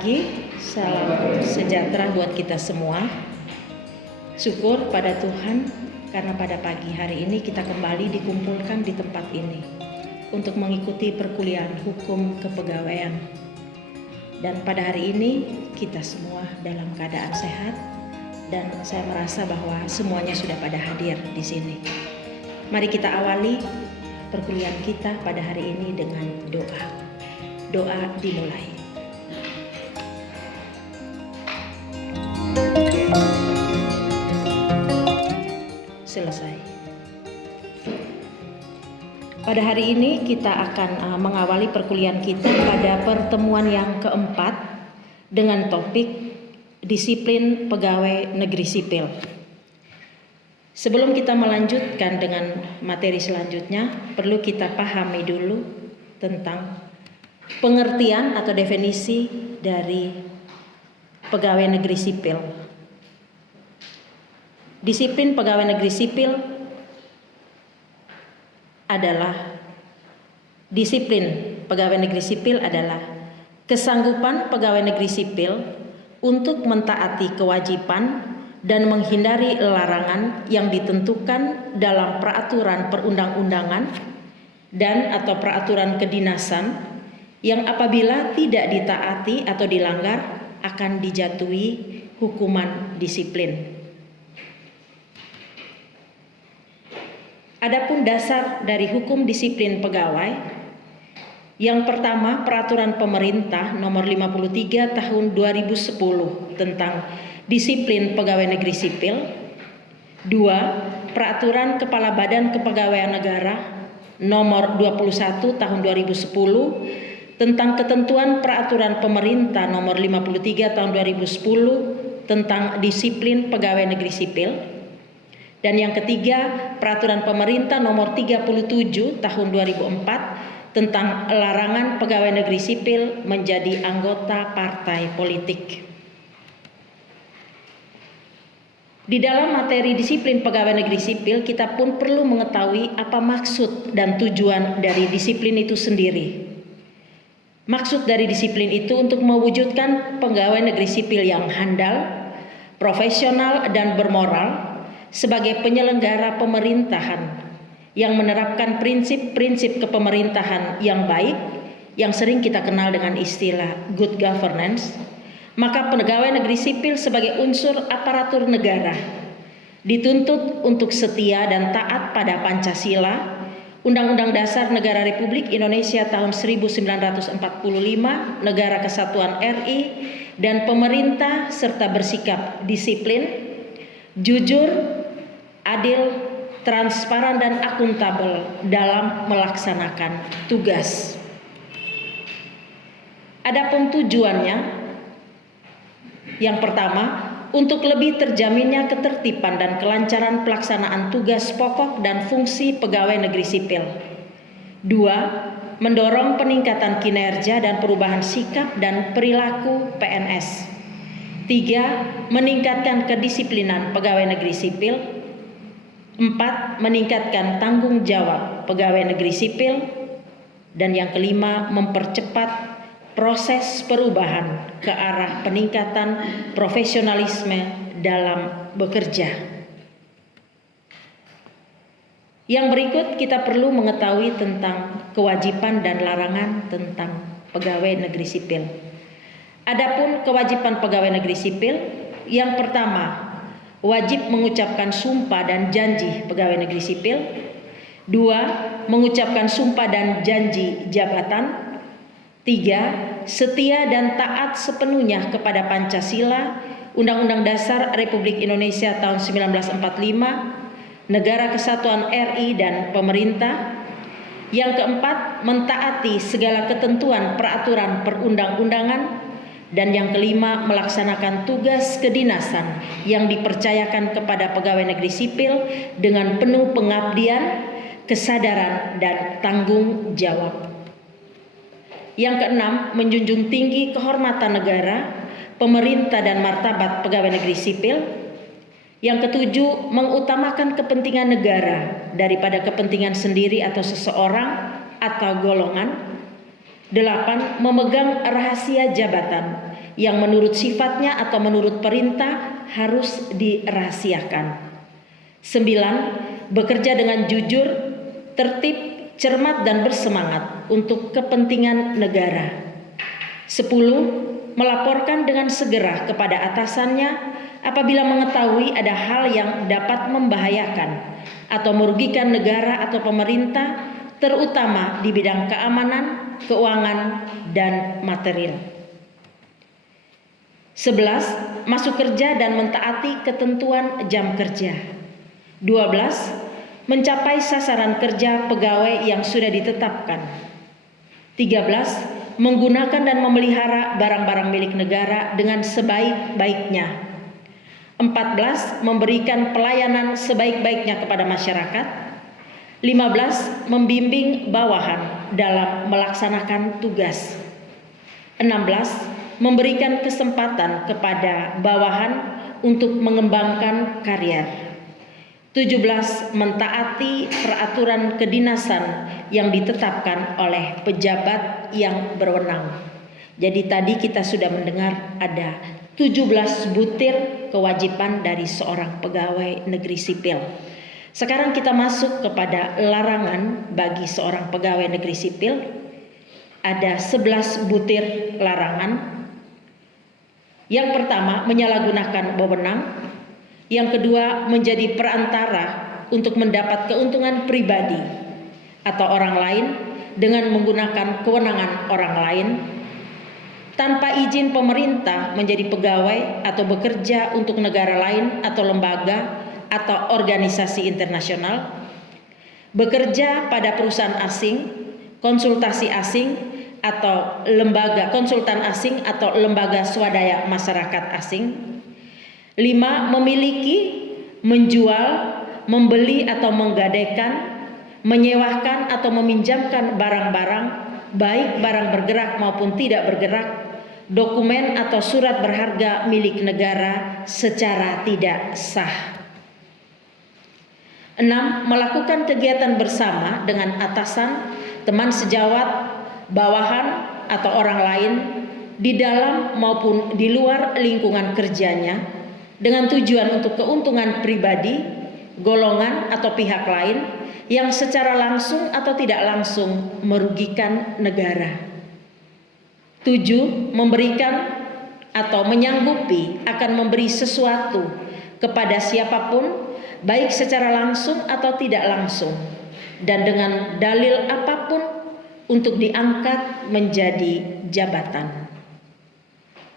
pagi, salam sejahtera buat kita semua. Syukur pada Tuhan karena pada pagi hari ini kita kembali dikumpulkan di tempat ini untuk mengikuti perkuliahan hukum kepegawaian. Dan pada hari ini kita semua dalam keadaan sehat dan saya merasa bahwa semuanya sudah pada hadir di sini. Mari kita awali perkuliahan kita pada hari ini dengan doa. Doa dimulai. Selesai. Pada hari ini kita akan mengawali perkuliahan kita pada pertemuan yang keempat dengan topik disiplin pegawai negeri sipil. Sebelum kita melanjutkan dengan materi selanjutnya, perlu kita pahami dulu tentang pengertian atau definisi dari pegawai negeri sipil. Disiplin pegawai negeri sipil adalah kesanggupan pegawai negeri sipil untuk mentaati kewajiban dan menghindari larangan yang ditentukan dalam peraturan perundang-undangan dan atau peraturan kedinasan yang apabila tidak ditaati atau dilanggar akan dijatuhi hukuman disiplin. Adapun dasar dari hukum disiplin pegawai, yang pertama peraturan pemerintah nomor 53 tahun 2010 tentang disiplin pegawai negeri sipil. 2. Peraturan Kepala Badan Kepegawaian Negara nomor 21 tahun 2010 tentang ketentuan peraturan pemerintah nomor 53 tahun 2010 tentang disiplin pegawai negeri sipil. Dan yang ketiga, peraturan pemerintah nomor 37 tahun 2004 tentang larangan pegawai negeri sipil menjadi anggota partai politik. Di dalam materi disiplin pegawai negeri sipil, kita pun perlu mengetahui apa maksud dan tujuan dari disiplin itu sendiri. Maksud dari disiplin itu untuk mewujudkan pegawai negeri sipil yang handal, profesional, dan bermoral sebagai penyelenggara pemerintahan yang menerapkan prinsip-prinsip kepemerintahan yang baik yang sering kita kenal dengan istilah good governance. Maka pegawai negeri sipil sebagai unsur aparatur negara dituntut untuk setia dan taat pada Pancasila, Undang-Undang Dasar Negara Republik Indonesia tahun 1945, Negara Kesatuan RI, dan pemerintah serta bersikap disiplin, jujur, adil, transparan, dan akuntabel dalam melaksanakan tugas. Adapun tujuannya, yang pertama, untuk lebih terjaminnya ketertiban dan kelancaran pelaksanaan tugas pokok dan fungsi pegawai negeri sipil. 2. Mendorong peningkatan kinerja dan perubahan sikap dan perilaku PNS. 3. Meningkatkan kedisiplinan pegawai negeri sipil. 4. Meningkatkan tanggung jawab pegawai negeri sipil. Dan yang kelima, mempercepat proses perubahan ke arah peningkatan profesionalisme dalam bekerja. Yang berikut kita perlu mengetahui tentang kewajiban dan larangan tentang pegawai negeri sipil. Adapun kewajiban pegawai negeri sipil, yang pertama, wajib mengucapkan sumpah dan janji pegawai negeri sipil. 2. Mengucapkan sumpah dan janji jabatan. 3. Setia dan taat sepenuhnya kepada Pancasila, Undang-Undang Dasar Republik Indonesia tahun 1945, Negara Kesatuan RI, dan pemerintah. Yang keempat, mentaati segala ketentuan peraturan perundang-undangan. Dan yang kelima, melaksanakan tugas kedinasan yang dipercayakan kepada pegawai negeri sipil dengan penuh pengabdian, kesadaran, dan tanggung jawab. Yang keenam, menjunjung tinggi kehormatan negara, pemerintah, dan martabat pegawai negeri sipil. Yang ketujuh, mengutamakan kepentingan negara daripada kepentingan sendiri atau seseorang atau golongan. 8. Memegang rahasia jabatan yang menurut sifatnya atau menurut perintah harus dirahasiakan. 9. Bekerja dengan jujur, tertib, cermat dan bersemangat untuk kepentingan negara. 10. Melaporkan dengan segera kepada atasannya apabila mengetahui ada hal yang dapat membahayakan atau merugikan negara atau pemerintah, terutama di bidang keamanan, keuangan, dan material. 11. Masuk kerja dan mentaati ketentuan jam kerja. 12. Mencapai sasaran kerja pegawai yang sudah ditetapkan. 13. Menggunakan dan memelihara barang-barang milik negara dengan sebaik-baiknya. 14. Memberikan pelayanan sebaik-baiknya kepada masyarakat. 15. Membimbing bawahan dalam melaksanakan tugas. 16. Memberikan kesempatan kepada bawahan untuk mengembangkan karir. 17. Mentaati peraturan kedinasan yang ditetapkan oleh pejabat yang berwenang. Jadi tadi kita sudah mendengar ada 17 butir kewajiban dari seorang pegawai negeri sipil. Sekarang kita masuk kepada larangan bagi seorang pegawai negeri sipil. Ada 11 butir larangan. Yang pertama, menyalahgunakan wewenang. Yang kedua, menjadi perantara untuk mendapat keuntungan pribadi atau orang lain dengan menggunakan kewenangan orang lain. Tanpa izin pemerintah menjadi pegawai atau bekerja untuk negara lain atau lembaga atau organisasi internasional. Bekerja pada perusahaan asing, konsultasi asing, atau lembaga konsultan asing atau lembaga swadaya masyarakat asing. 5. Memiliki, menjual, membeli atau menggadaikan, menyewakan atau meminjamkan barang-barang, baik barang bergerak maupun tidak bergerak, dokumen atau surat berharga milik negara secara tidak sah. 6. Melakukan kegiatan bersama dengan atasan, teman sejawat, bawahan atau orang lain di dalam maupun di luar lingkungan kerjanya dengan tujuan untuk keuntungan pribadi, golongan atau pihak lain yang secara langsung atau tidak langsung merugikan negara. 7. Memberikan atau menyanggupi akan memberi sesuatu kepada siapapun, baik secara langsung atau tidak langsung, dan dengan dalil apapun untuk diangkat menjadi jabatan.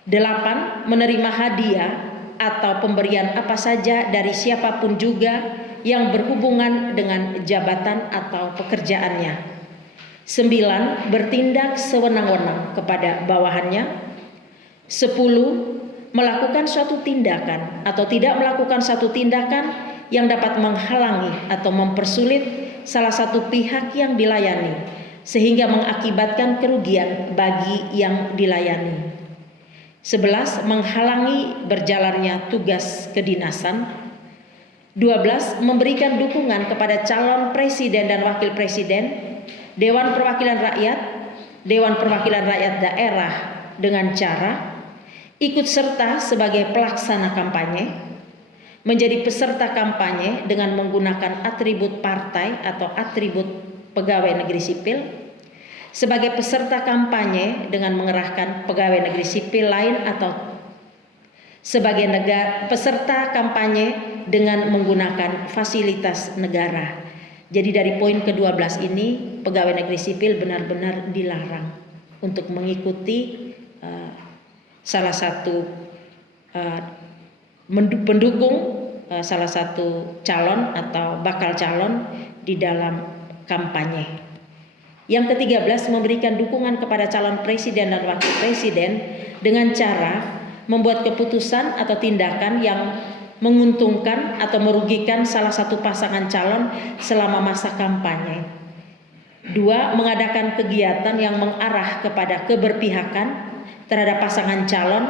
8. Menerima hadiah atau pemberian apa saja dari siapapun juga yang berhubungan dengan jabatan atau pekerjaannya. 9. Bertindak sewenang-wenang kepada bawahannya. 10. Melakukan suatu tindakan atau tidak melakukan suatu tindakan yang dapat menghalangi atau mempersulit salah satu pihak yang dilayani sehingga mengakibatkan kerugian bagi yang dilayani. 11. Menghalangi berjalannya tugas kedinasan. 12. Memberikan dukungan kepada calon presiden dan wakil presiden, Dewan Perwakilan Rakyat, Dewan Perwakilan Rakyat Daerah dengan cara ikut serta sebagai pelaksana kampanye, menjadi peserta kampanye dengan menggunakan atribut partai atau atribut pegawai negeri sipil, sebagai peserta kampanye dengan mengerahkan pegawai negeri sipil lain atau sebagai peserta kampanye dengan menggunakan fasilitas negara. Jadi dari poin ke-12 ini pegawai negeri sipil benar-benar dilarang untuk mengikuti salah satu pendukung salah satu calon atau bakal calon di dalam kampanye. Yang ke-13, memberikan dukungan kepada calon presiden dan wakil presiden dengan cara membuat keputusan atau tindakan yang menguntungkan atau merugikan salah satu pasangan calon selama masa kampanye. 2. Mengadakan kegiatan yang mengarah kepada keberpihakan terhadap pasangan calon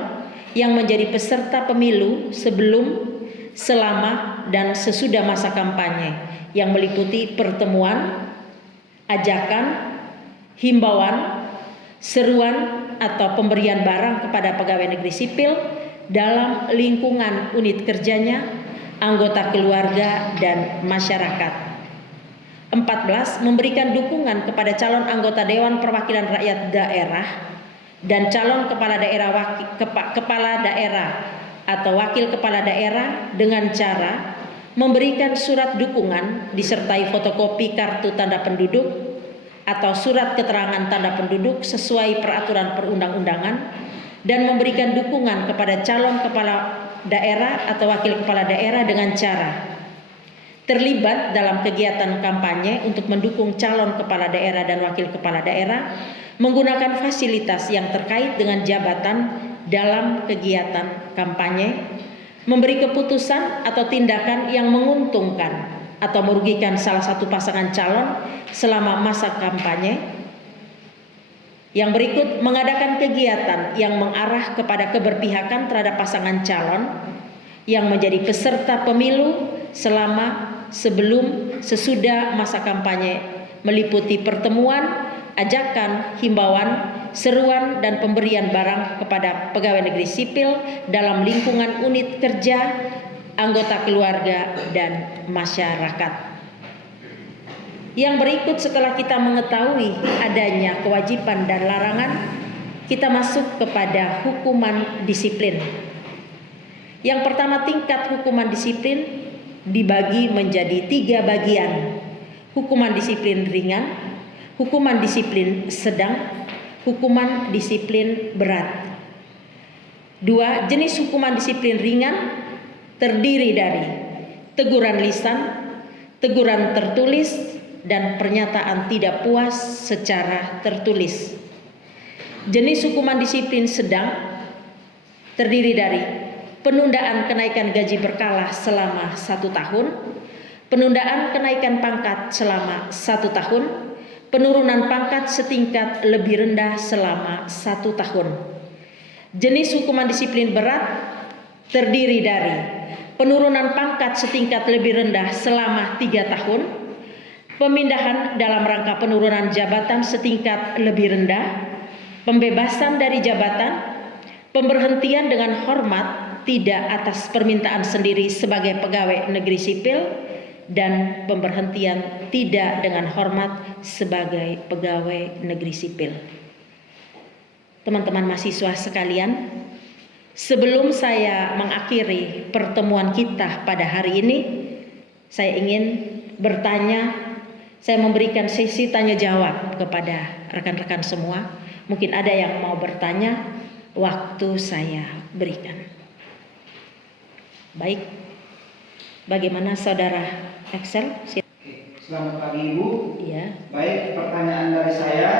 yang menjadi peserta pemilu sebelum, selama, dan sesudah masa kampanye, yang meliputi pertemuan, ajakan, himbauan, seruan, atau pemberian barang kepada pegawai negeri sipil dalam lingkungan unit kerjanya, anggota keluarga, dan masyarakat. 14. Memberikan dukungan kepada calon anggota Dewan Perwakilan Rakyat Daerah dan calon kepala daerah atau wakil kepala daerah dengan cara memberikan surat dukungan disertai fotokopi kartu tanda penduduk atau surat keterangan tanda penduduk sesuai peraturan perundang-undangan, dan memberikan dukungan kepada calon kepala daerah atau wakil kepala daerah dengan cara terlibat dalam kegiatan kampanye untuk mendukung calon kepala daerah dan wakil kepala daerah menggunakan fasilitas yang terkait dengan jabatan dalam kegiatan kampanye, memberi keputusan atau tindakan yang menguntungkan atau merugikan salah satu pasangan calon selama masa kampanye. Yang berikut, mengadakan kegiatan yang mengarah kepada keberpihakan terhadap pasangan calon yang menjadi peserta pemilu selama, sebelum, sesudah masa kampanye, meliputi pertemuan, ajakan, himbauan, seruan, dan pemberian barang kepada pegawai negeri sipil dalam lingkungan unit kerja, anggota keluarga, dan masyarakat. Yang berikut, setelah kita mengetahui adanya kewajiban dan larangan, kita masuk kepada hukuman disiplin. Yang pertama, tingkat hukuman disiplin dibagi menjadi 3 bagian: hukuman disiplin ringan, hukuman disiplin sedang, hukuman disiplin berat. 2. Jenis hukuman disiplin ringan terdiri dari teguran lisan, teguran tertulis, dan pernyataan tidak puas secara tertulis. Jenis hukuman disiplin sedang terdiri dari penundaan kenaikan gaji berkala selama 1 tahun, penundaan kenaikan pangkat selama 1 tahun, penurunan pangkat setingkat lebih rendah selama 1 tahun. Jenis hukuman disiplin berat terdiri dari penurunan pangkat setingkat lebih rendah selama 3 tahun, pemindahan dalam rangka penurunan jabatan setingkat lebih rendah, pembebasan dari jabatan, pemberhentian dengan hormat tidak atas permintaan sendiri sebagai pegawai negeri sipil, dan pemberhentian tidak dengan hormat sebagai pegawai negeri sipil. Teman-teman mahasiswa sekalian, sebelum saya mengakhiri pertemuan kita pada hari ini, saya ingin bertanya. Saya memberikan sesi tanya jawab kepada rekan-rekan semua. Mungkin ada yang mau bertanya, waktu saya berikan. Baik, bagaimana saudara Excel? Selamat pagi Ibu. Iya. Baik, pertanyaan dari saya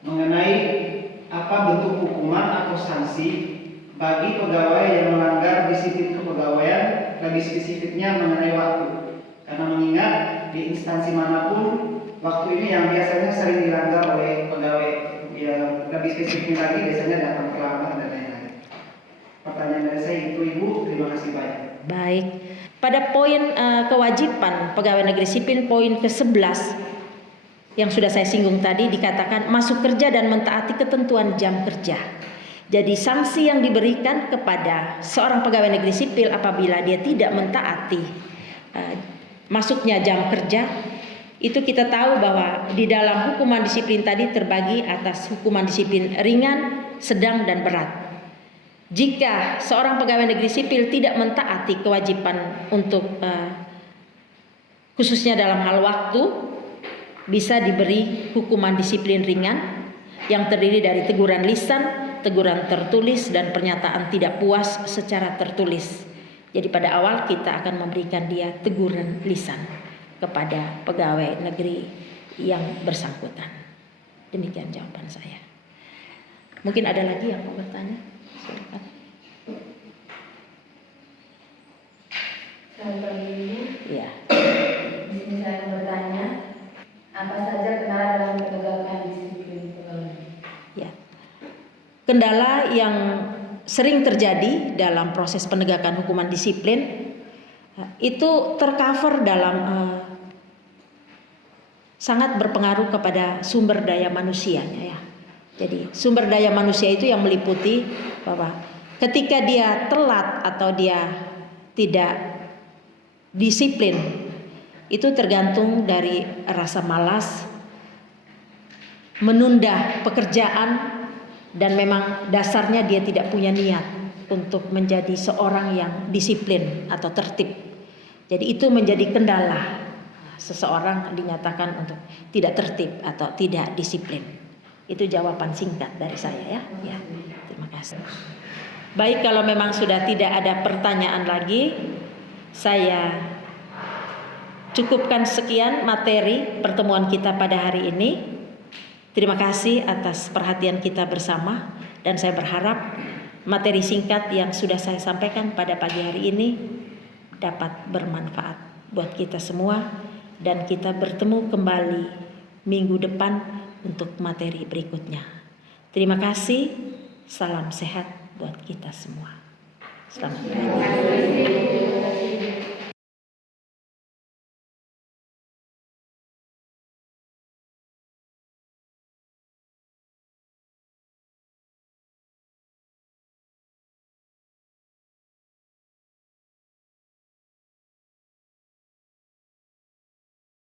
mengenai apa bentuk hukuman atau sanksi bagi pegawai yang melanggar disiplin kepegawaian, lebih spesifiknya mengenai waktu. Karena mengingat di instansi manapun waktu ini yang biasanya sering dilanggar oleh pegawai, ya lebih spesifiknya lagi biasanya datang terlambat dan lain-lain. Pertanyaan dari saya itu Ibu, terima kasih banyak. Baik, pada poin kewajiban pegawai negeri sipil poin ke-11 yang sudah saya singgung tadi dikatakan masuk kerja dan mentaati ketentuan jam kerja. Jadi sanksi yang diberikan kepada seorang pegawai negeri sipil apabila dia tidak mentaati masuknya jam kerja, itu kita tahu bahwa di dalam hukuman disiplin tadi terbagi atas hukuman disiplin ringan, sedang, dan berat. Jika seorang pegawai negeri sipil tidak mentaati kewajiban untuk khususnya dalam hal waktu, bisa diberi hukuman disiplin ringan yang terdiri dari teguran lisan, teguran tertulis, dan pernyataan tidak puas secara tertulis. Jadi pada awal kita akan memberikan dia teguran lisan kepada pegawai negeri yang bersangkutan. Demikian jawaban saya. Mungkin ada lagi yang mau bertanya? Silakan. Selamat pagi Ibu. Ya. Di sini saya bertanya, apa saja kendala dalam penegakan disiplin pegawai? Ya. Kendala yang sering terjadi dalam proses penegakan hukuman disiplin itu tercover dalam sangat berpengaruh kepada sumber daya manusianya ya. Jadi sumber daya manusia itu yang meliputi bahwa ketika dia telat atau dia tidak disiplin, itu tergantung dari rasa malas, menunda pekerjaan, dan memang dasarnya dia tidak punya niat untuk menjadi seorang yang disiplin atau tertib. Jadi itu menjadi kendala seseorang dinyatakan untuk tidak tertib atau tidak disiplin. Itu jawaban singkat dari saya ya. Ya, terima kasih. Baik, kalau memang sudah tidak ada pertanyaan lagi, saya cukupkan sekian materi pertemuan kita pada hari ini. Terima kasih atas perhatian kita bersama, dan saya berharap materi singkat yang sudah saya sampaikan pada pagi hari ini dapat bermanfaat buat kita semua, dan kita bertemu kembali minggu depan untuk materi berikutnya. Terima kasih, salam sehat buat kita semua. Selamat pagi.